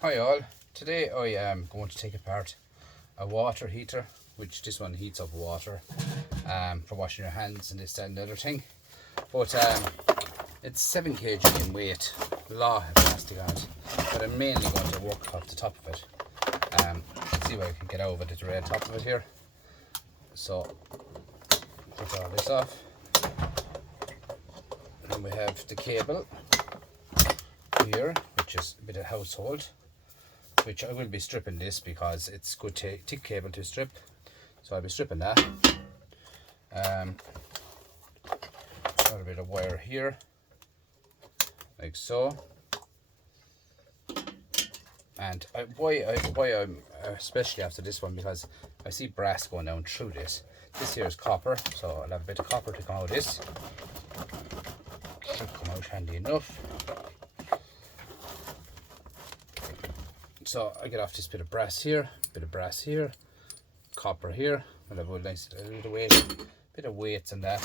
Hi all, today I am going to take apart a water heater, which this one heats up water for washing your hands and this that, and the other thing. But it's 7 kg in weight, a lot of plastic on it, but I'm mainly going to work off the top of it. Let's see what I can get over the red top of it here. So put all this off. And we have the cable here, which is a bit of household, which I will be stripping this because it's good thick cable to strip, so I'll be stripping that. Got a bit of wire here, like so. And why I'm especially after this one, because I see brass going down through this. This here is copper, so I'll have a bit of copper to come out of this. Should come out handy enough. So I get off this bit of brass here, copper here. I'll have a nice bit of weights on that.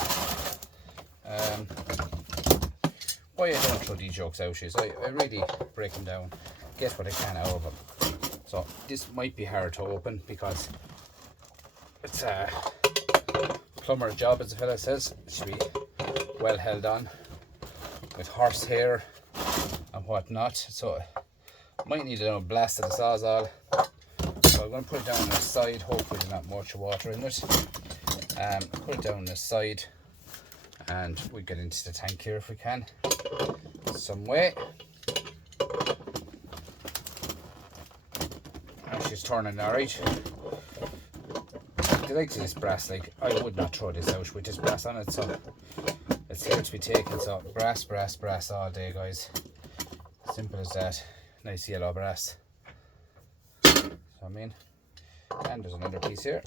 Why I don't throw these jokes out is I really break them down, get what I can out of them. So this might be hard to open because it's a plumber's job, as the fella says. It should be well held on with horsehair and whatnot. So might need a little blast of the Sawzall. So I'm going to put it down on the side. Hopefully there's not much water in it. Put it down on the side, and we get into the tank here if we can, some way. And she's turning alright. The likes of this brass, like, I would not throw this out with this brass on it, so it's here to be taken. So brass all day, guys. Simple as that. Nice yellow brass. So I mean, and there's another piece here.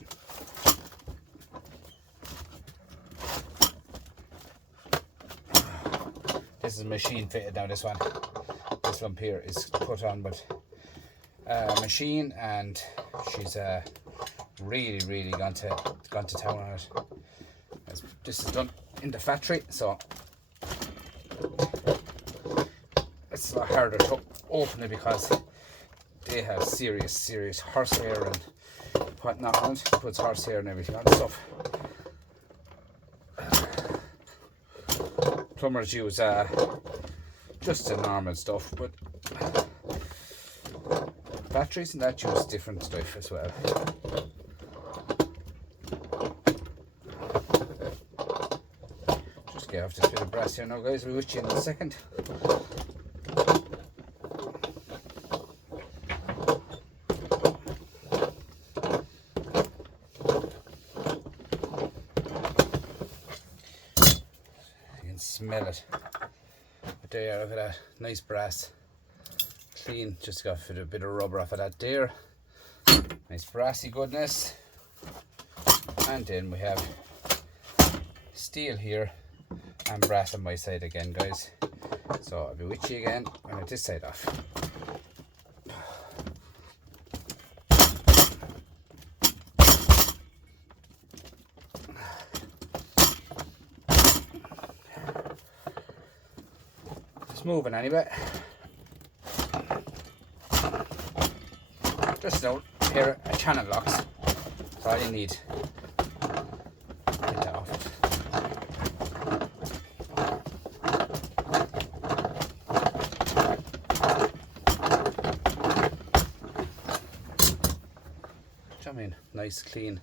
This is machine fitted now. This lump here is put on with a machine, and she's really gone to town on it. This is done in the factory, so it's a lot harder to open it because they have serious horsehair and whatnot on it. Puts horsehair and everything on the stuff. Plumbers use just the normal stuff, but batteries and that use different stuff as well. Just get off this bit of brass here now, guys. We'll with you in a second. Smell it. But there you are, look at that. Nice brass. Clean. Just got a bit of rubber off of that there. Nice brassy goodness. And then we have steel here and brass on my side again, guys. So I'll be with you again when I get this side off. Moving anyway. Just a pair of channel locks. That's all you need. Get that off. I mean, nice clean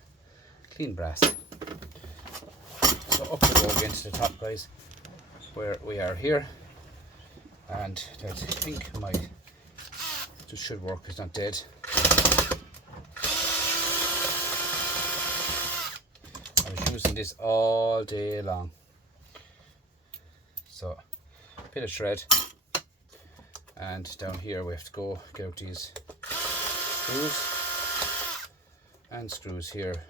brass. So up we go again to the top, guys, where we are here. And I think this should work, it's not dead. I was using this all day long. So, a bit of shred. And down here we have to get out these screws. And screws here.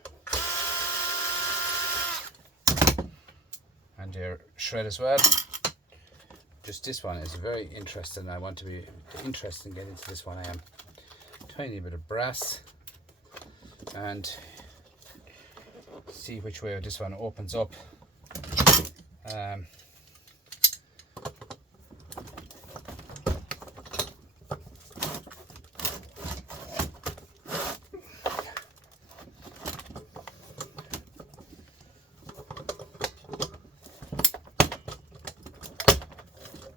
And they're shred as well. Just this one is very interesting. I want to be interested in getting into this one. I am. Tiny bit of brass, and see which way this one opens up.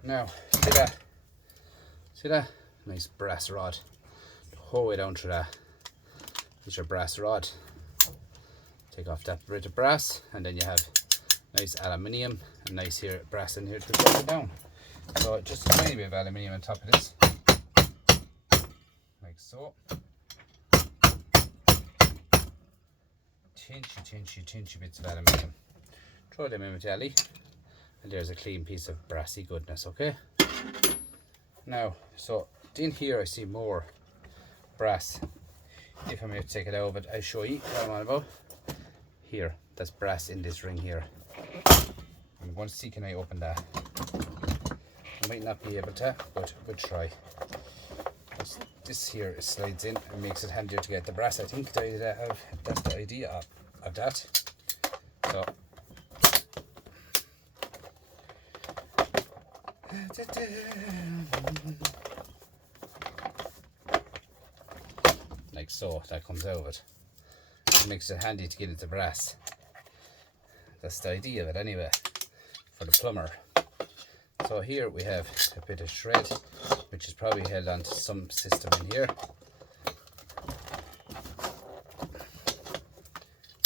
Now, see that? Nice brass rod. The whole way down through that is your brass rod. Take off that bit of brass, and then you have nice aluminium and nice here brass in here to press it down. So just a tiny bit of aluminium on top of this, like so. Tinchy bits of aluminium. Throw them in with the alley, and there's a clean piece of brassy goodness. Okay. Now, so in here I see more brass. If I may take it out of it, I'll show you what I'm on about. Here, that's brass in this ring here. I'm going to see, can I open that? I might not be able to, but we'll try. This here slides in and makes it handier to get the brass. I think that's the idea of that. So like so, that comes out of it. It makes it handy to get into brass. That's the idea of it anyway, for the plumber. So here we have a bit of shred, which is probably held onto some system in here.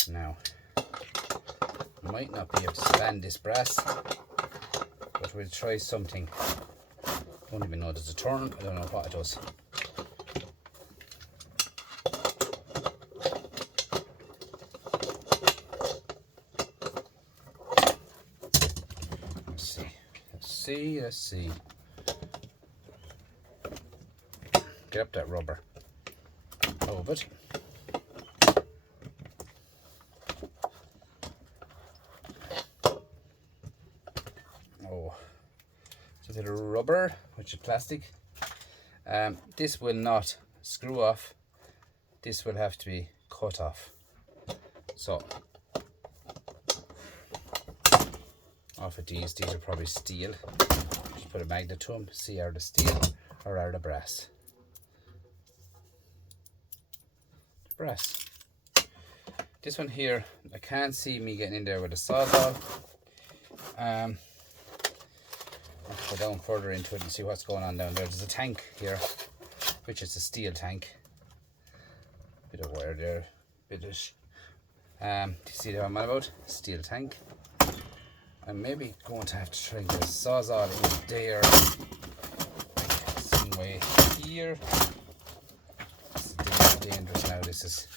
Now, might not be able to span this brass, but we'll try something. Don't even know there's a turn. I don't know what it does. Let's see. Get up that rubber. Of it. Oh, it's a bit of rubber, which is plastic. This will not screw off. This will have to be cut off. So, off of these are probably steel. Just put a magnet to them, see are the steel or are the brass. The brass. This one here, I can't see me getting in there with a sawzall. I'll go down further into it and see what's going on down there. There's a tank here, which is a steel tank. Bit of wire there, do you see what I'm on about? Steel tank. I'm maybe going to have to try and get a sawzall in there, like some way here. This is dangerous now. This is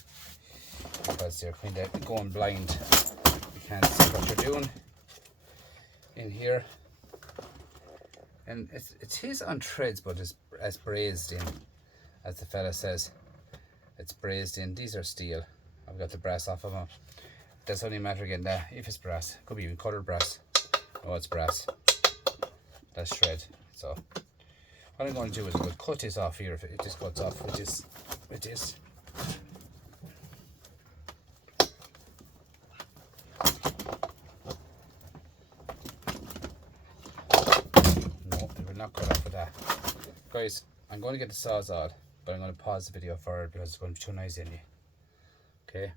because they're kind of going blind. You can't see what you're doing in here. And it is on threads, but it's brazed in, as the fella says. It's brazed in. These are steel. I've got the brass off of them. That's only a matter of getting that. If it's brass, could be even colored brass. Oh, it's brass. That's shred. So what I'm going to do is we'll cut this off here. If this cuts off with this, no, it will not cut off with that. Guys, I'm going to get the sawzall, but I'm going to pause the video for it because it's going to be too noisy in you. Okay.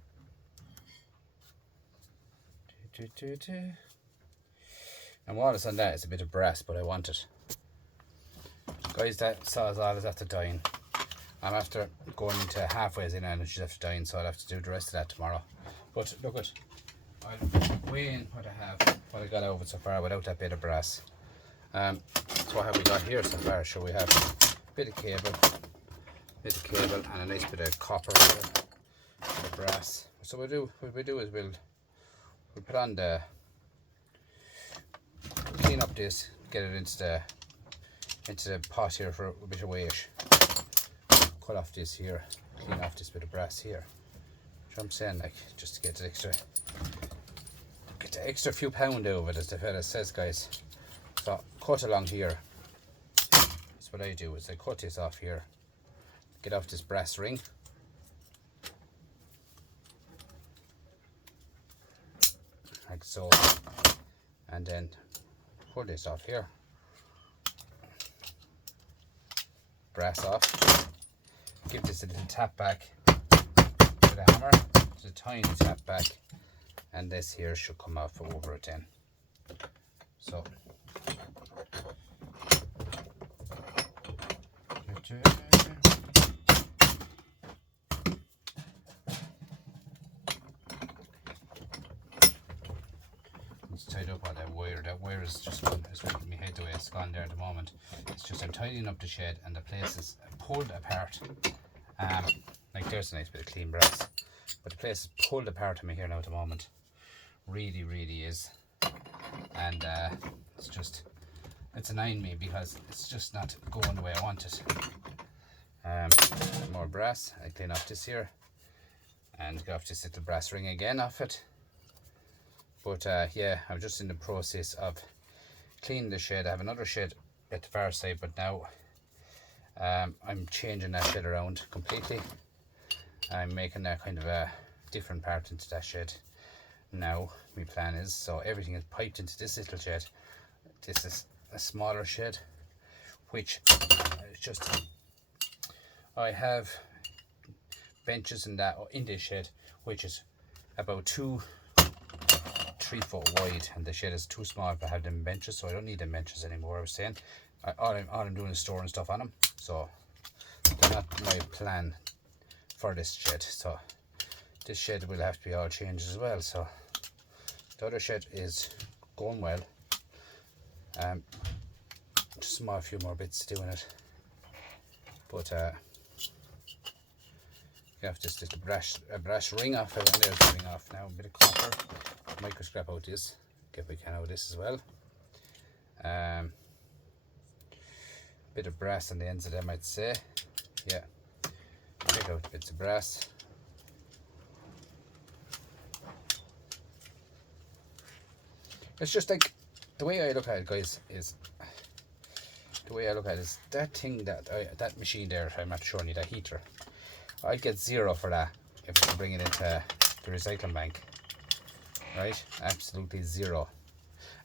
And while it's on that, it's a bit of brass, but I want it. Guys, that sawzall is after dying. I'm after going into halfway in and she's after dying, so I'll have to do the rest of that tomorrow. But look at, I'll weigh in what I got out of it so far without that bit of brass. So what have we got here so far? So we have a bit of cable, and a nice bit of copper, bit of brass. So what we do is we'll put on the, clean up this, get it into the pot here for a bit of weight. Cut off this here, clean off this bit of brass here. Which I'm saying, like, just to get the extra few pound out of it, as the fella says, guys. So cut along here. That's what I do, is I cut this off here, get off this brass ring. Like so, and then pull this off here, brass off, give this a little tap back with a hammer, just a tiny tap back, and this here should come off over it then. So It's tied up all that wire. That wire is just gone. It's making me head the way it's gone there at the moment. It's just I'm tidying up the shed and the place is pulled apart. Like there's a nice bit of clean brass, but the place is pulled apart on me here now at the moment. Really, really is. And it's annoying me because it's just not going the way I want it. More brass. I clean off this here and get off this little brass ring again off it. But yeah, I'm just in the process of cleaning the shed. I have another shed at the far side, but now I'm changing that shed around completely. I'm making a kind of a different part into that shed now. My plan is, so everything is piped into this little shed. This is a smaller shed, which just I have benches in this shed, which is about 2-3 foot wide, and the shed is too small to have them benches, so I don't need them benches anymore. I was saying all I'm doing is storing stuff on them, so they're not my plan for this shed. So this shed will have to be all changed as well. So the other shed is going well. Just a few more bits to do in it, but you have this little brass ring off, and there's the ring off now. A bit of copper, micro scrap out this, get we can out of this as well. Bit of brass on the ends of them, I'd say. Yeah, take out bits of brass. It's just like the way I look at it, guys, is that thing that machine there. I'm not showing you that heater. I'd get 0 for that if I bring it into the recycling bank, right? Absolutely 0.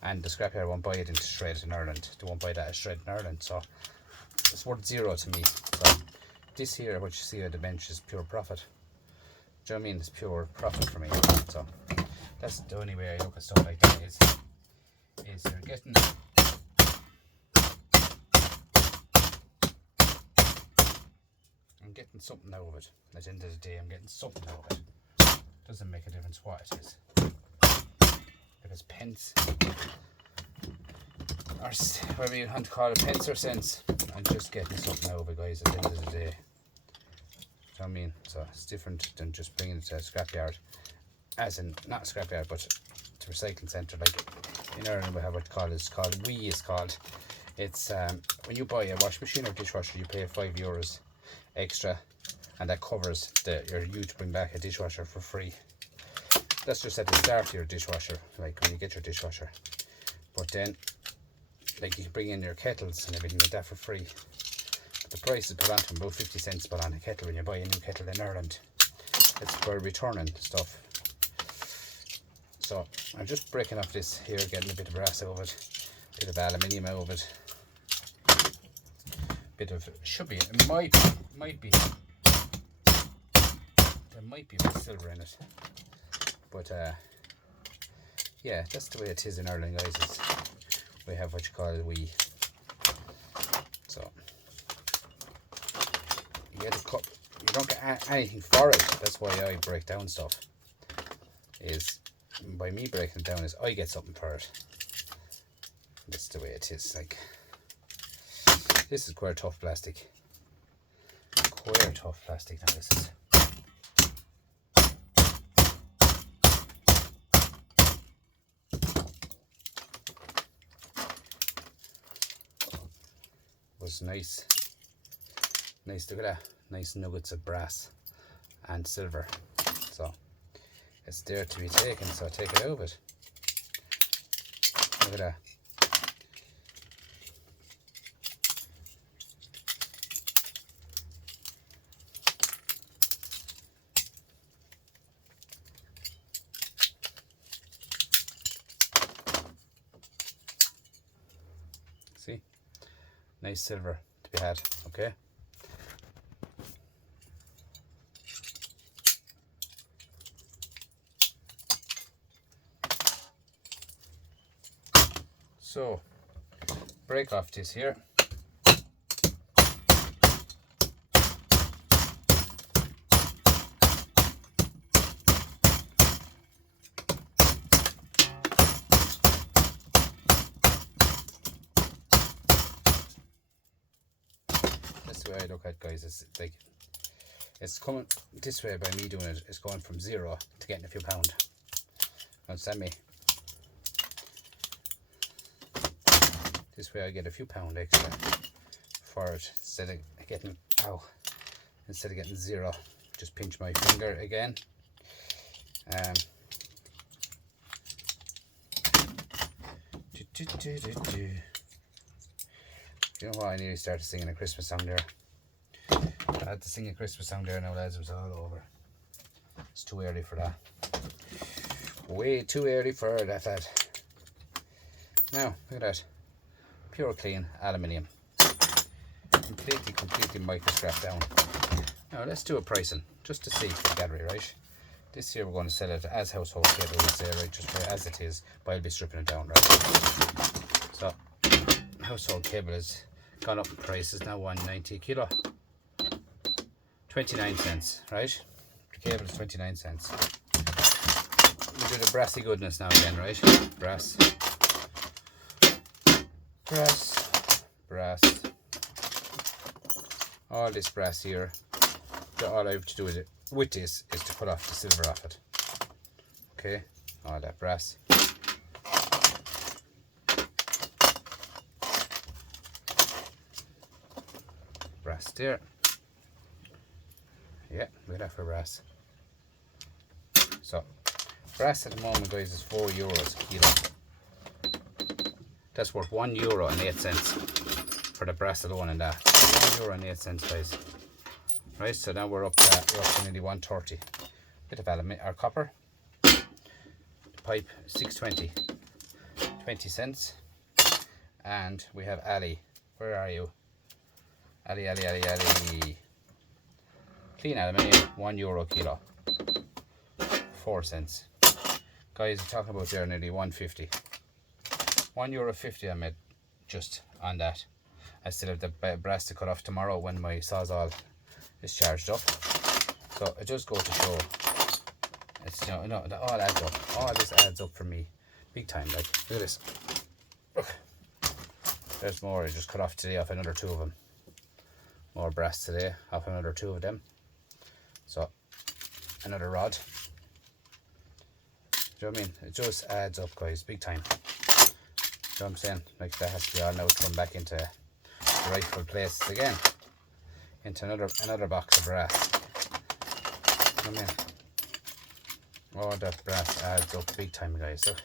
And the scrapyard won't buy it into shred in Ireland. They won't buy that as shred in Ireland, so it's worth 0 to me. So this here, what you see on the bench, is pure profit. Do you know what I mean? It's pure profit for me. So that's the only way I look at stuff like that is you're getting I'm getting something out of it. At the end of the day, I'm getting something out of it. Doesn't make a difference what it is. If it's pence, or whatever you want to call it, pence or cents, I'm just getting something out of it, guys, at the end of the day. Do you know what I mean? So it's different than just bringing it to a scrapyard. As in, not a scrapyard, but to a recycling centre. Like in Ireland, we have what it's called WE is called. It's when you buy a washing machine or dishwasher, you pay €5 extra, and that covers you to bring back a dishwasher for free. That's just at the start of your dishwasher, like when you get your dishwasher. But then, like, you can bring in your kettles and everything like that for free. But the price is put on to about 50 cents put on a kettle when you buy a new kettle in Ireland. It's for returning stuff. So I'm just breaking off this here, getting a bit of brass out of it, a bit of aluminium out of it. Bit of it might be there might be a bit of silver in it, but yeah, that's the way it is in Ireland, guys. Is we have what you call a WE. So you get a cup, you don't get anything for it. That's why I break down stuff. Is by me breaking it down is I get something for it. That's the way it is. Like, this is quite tough plastic. Quite tough plastic now, this is. Was nice. Nice, look at that. Nice nuggets of brass and silver. So it's there to be taken, so take it out of it. Look at that. See? Nice silver to be had, okay? So, break off this here. look at, guys, it's like, it's coming this way by me doing it. It's going from 0 to getting a few pound. Understand me? This way I get a few pound extra for it instead of getting, instead of getting 0. Just pinch my finger again. You know what? I nearly started singing a Christmas song there. I had to sing a Christmas song there now, lads. It was all over. It's too early for that. Way too early for that, lad. Now, look at that. Pure clean aluminium. Completely microscrap down. Now, let's do a pricing, just to see the gallery, right? This year we're going to sell it as household cable, we say, right? Just for as it is, but I'll be stripping it down, right? So, household cable has gone up in prices now, 190 a kilo. 29 cents, right? The cable is 29 cents. We do the brassy goodness now again, right? Brass. All this brass here. All I have to do with this is to cut off the silver off it. Okay, all that brass. Brass there. Yeah, look at that for brass. So, brass at the moment, guys, is €4 a kilo. That's worth €1.08 for the brass alone in that. €1.08, guys. Right, so now we're up to nearly 130. Bit of aluminium or copper. The pipe 620, 20 cents. And we have Ali. Where are you? Ali. Clean aluminium, €1 a kilo. 4 cents. Guys, we're talking about there nearly 150. €1.50 I made just on that. I still have the brass to cut off tomorrow when my Sawzall is charged up. So it just goes to show, it's, you know, it all adds up. All this adds up for me, big time. Like, look at this. Look, there's more. I just cut off today off another 2 of them. More brass today off another 2 of them. So another rod. Do you know what I mean? It just adds up, guys, big time. Do you know what I'm saying? Like, that has to be all now come back into the rightful places again. Into another box of brass. Come in. All that brass adds up big time, guys. Look,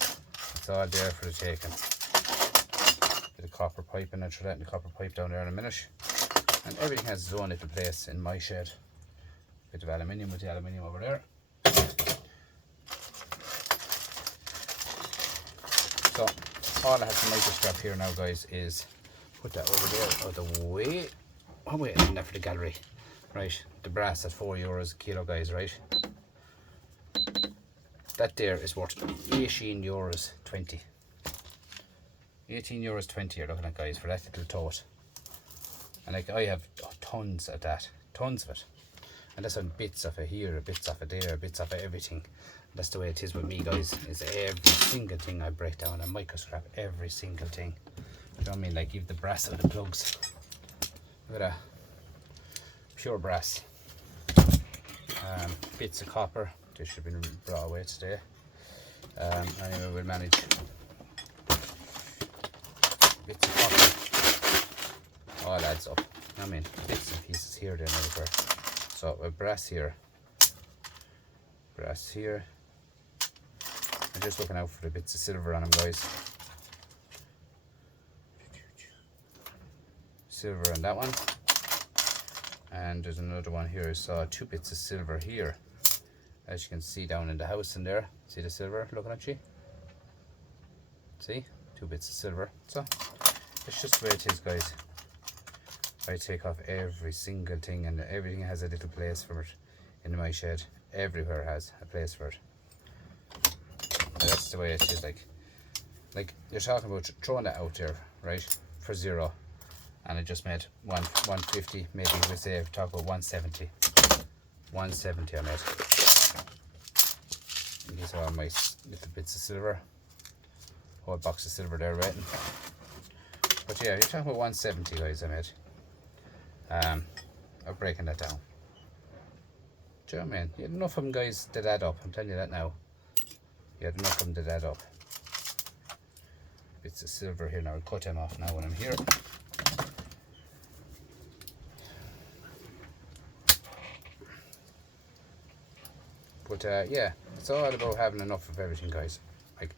it's all there for the taking. Bit of copper pipe, and I'll throw that in the copper pipe down there in a minute. And everything has its own little place in my shed. Bit of aluminium with the aluminium over there. So all I have to microscrap here now, guys, is put that over there out of the way. I'm waiting there for the gallery. Right, the brass at €4 a kilo, guys, right? That there is worth €18.20. €18.20 you're looking at, guys, for that little tote. And like, I have tons of that, tons of it. And that's on bits of it here, bits of it there, bits of it everything. That's the way it is with me, guys, is every single thing I break down and microscrap every single thing. You know what I mean? Like, even the brass of the plugs. Look at that. Pure brass. Bits of copper. They should have been brought away today. Anyway, we'll manage. Bits of copper. All adds up. I mean, bits and pieces here, there, and everywhere. So, brass here. Brass here. I'm just looking out for the bits of silver on them, guys. Silver on that one. And there's another one here. I saw 2 bits of silver here, as you can see down in the house in there. See the silver looking at you? See? 2 bits of silver. So it's just the way it is, guys. I take off every single thing, and everything has a little place for it in my shed. Everywhere has a place for it. And that's the way it is. Like you're talking about throwing that out there, right, for 0. And I just made 150, maybe we say talk about 170. 170 I made. And these are all my little bits of silver. Whole box of silver there waiting. But yeah, you're talking about 170, guys, I made. of breaking that down. Do you know what I mean? You had enough of them guys did add up, I'm telling you that now. You had enough of them did add up. Bits of silver here now, I'll cut them off now when I'm here. But yeah, it's all about having enough of everything, guys. Like,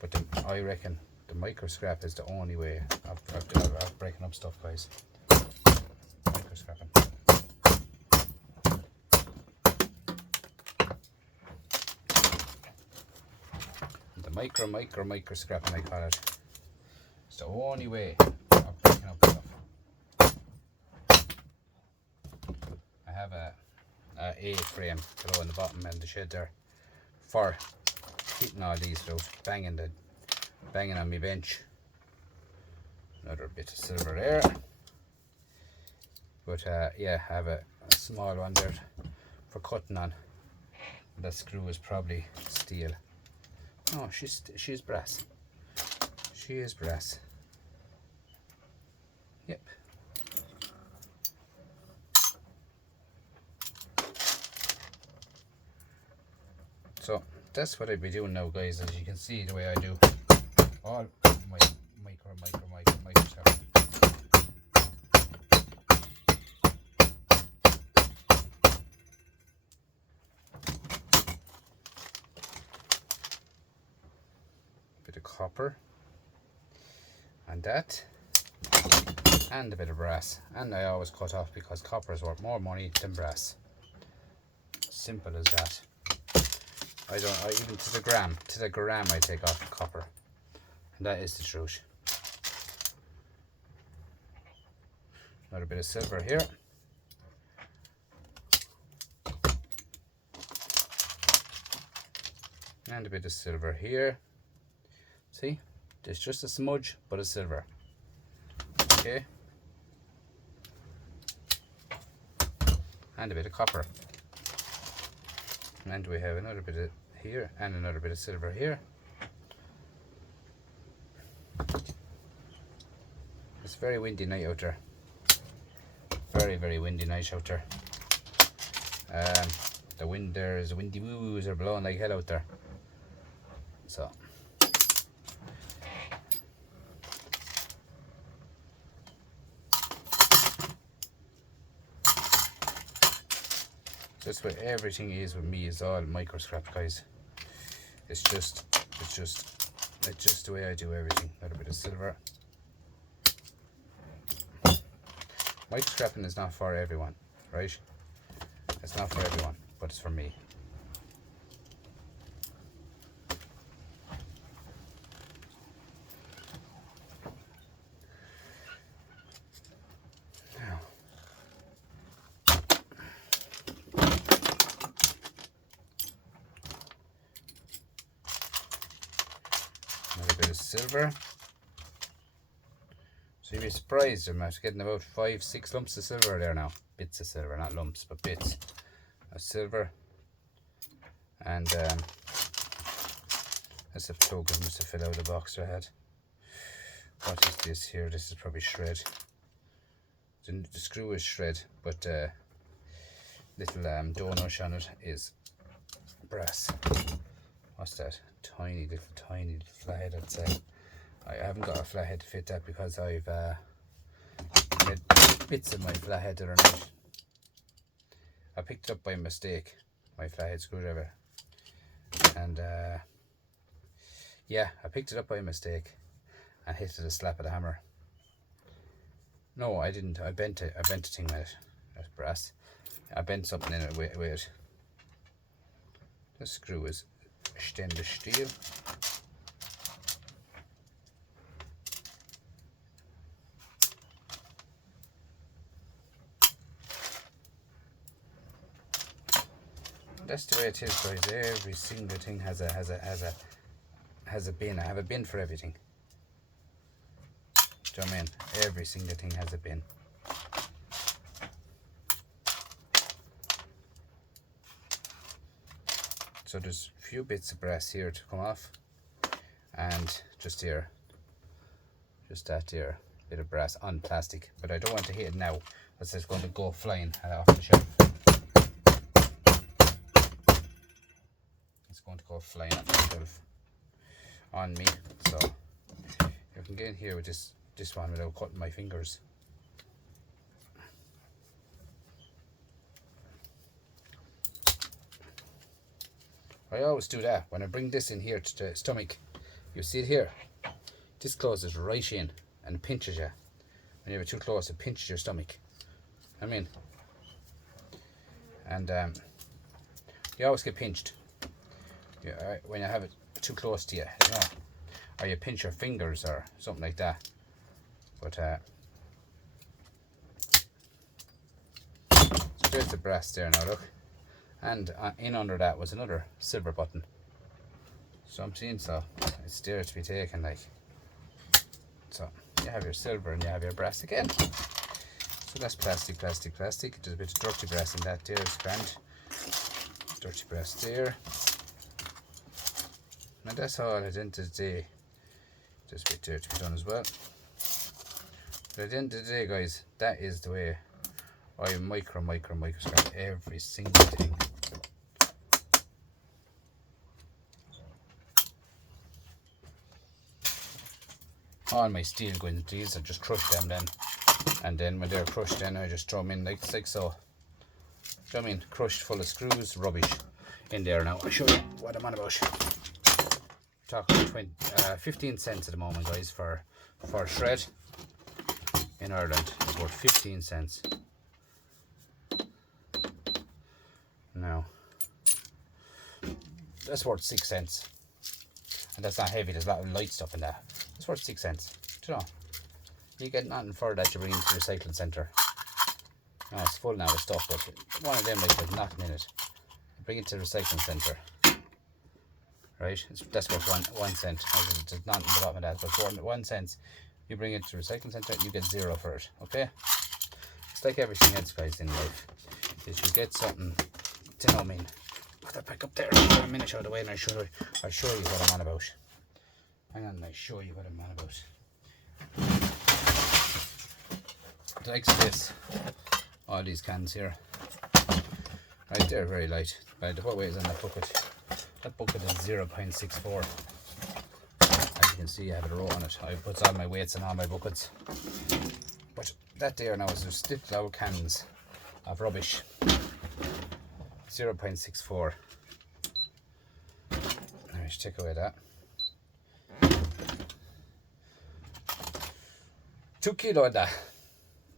but I reckon the micro scrap is the only way of breaking up stuff, guys. Micro scrapping. The micro scrapping, I call it. It's the only way of breaking up stuff. I have a A-frame below on the bottom and the shed there for keeping all these without banging on my bench. Another bit of silver there. But yeah, I have a small one there for cutting on. That screw is probably steel. No, she's brass. She is brass. Yep. So that's what I'd be doing now, guys. As you can see, the way I do all my micro stuff. Bit of copper and that, and a bit of brass. And I always cut off because copper is worth more money than brass. Simple as that. Even to the gram I take off copper, and that is the truth. Another bit of silver here. And a bit of silver here. See, there's just a smudge, but a silver. Okay. And a bit of copper. And we have another bit of here and another bit of silver here. It's a very windy night out there. Very windy night out there. The wind there is windy woos are blowing like hell out there. So that's what everything is with me, is all micro scrap, guys. It's just the way I do everything. A little bit of silver. Micro scrapping is not for everyone, right? It's not for everyone, but it's for me. Another bit of silver. So you'd be surprised, I'm getting about 5-6 lumps of silver there now. Bits of silver, not lumps, but bits of silver. And that's a plug I must have filled out of the box I had. What is this here? This is probably shred. The screw is shred, but little donut on it is brass. What's that? Tiny little flathead, I'd say. I haven't got a flathead to fit that because I've had bits of my flathead that are not. I picked it up by mistake, my flathead screwdriver, and yeah, I picked it up by mistake and hit it a slap of the hammer. No, I didn't. I bent it. I bent a thing with it. That's brass. I bent something in it with it. The screw is stainless steel. That's the way it is, guys. Every single thing has a bin. I have a bin for everything. Do you know what I mean? Every single thing has a bin. So there's a few bits of brass here to come off, and just here, just that here, bit of brass on plastic, but I don't want to hit it now. That's just going to go flying off the shelf. It's going to go flying off the shelf on me. So you can get in here with this one without cutting my fingers. I always do that when I bring this in here to the stomach. You see it here? This closes right in and pinches you. When you have it too close, it pinches your stomach. I mean, and you always get pinched. Yeah, when you have it too close to you, you know, or you pinch your fingers or something like that. But so there's the brass there now, look. And in under that was another silver button. So I'm seeing, so it's there to be taken, like. So you have your silver and you have your brass again. So that's plastic. There's a bit of dirty brass in that there, it's grand. Dirty brass there. And that's all at the end of the day. There's a bit there to be done as well. But at the end of the day, guys, that is the way I microscope every single thing. All my steel going into these, I just crush them then. And then when they're crushed, then I just throw them in like so. Do you know what I mean? Crushed full of screws, rubbish in there now. I'll show you what I'm on about. Talking 15 cents at the moment, guys, for shred in Ireland. It's worth 15 cents. Now, that's worth 6 cents. And that's not heavy, there's a lot of light stuff in that. It's worth 6 cents. Do you know? You get nothing for that you bring into the recycling centre. No, it's full now of stuff, but one of them like there's nothing in it. You bring it to the recycling centre. Right? That's worth 1 cent. There's nothing at the bottom of that, but for 1 cent you bring it to the recycling centre, you get 0 for it. Okay? It's like everything else, guys, in life. If you get something, do you know what I mean? Put that back up there for a minute out of the way and I'll show you what I'm on about. Hang on, I'll show you what I'm on about. Like this, all these cans here. Right, they're very light. Right, what weight is on that bucket? That bucket is 0.64. As you can see, I have a row on it. I put all my weights in all my buckets. But that there now is just little old cans of rubbish. 0.64. Let me just take away that. 2 kilo in that.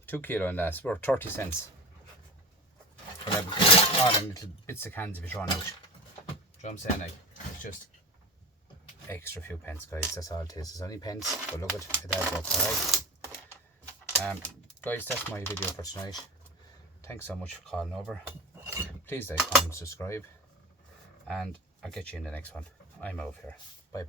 2 kilo in that. It's worth 30 cents. But all them little bits of cans if you thrown out. Do you know what I'm saying? Like, it's just extra few pence, guys. That's all it is. It's only pence, but look at it adds up, alright? Guys, that's my video for tonight. Thanks so much for calling over. Please like, comment, subscribe, and I'll get you in the next one. I'm out here. Bye.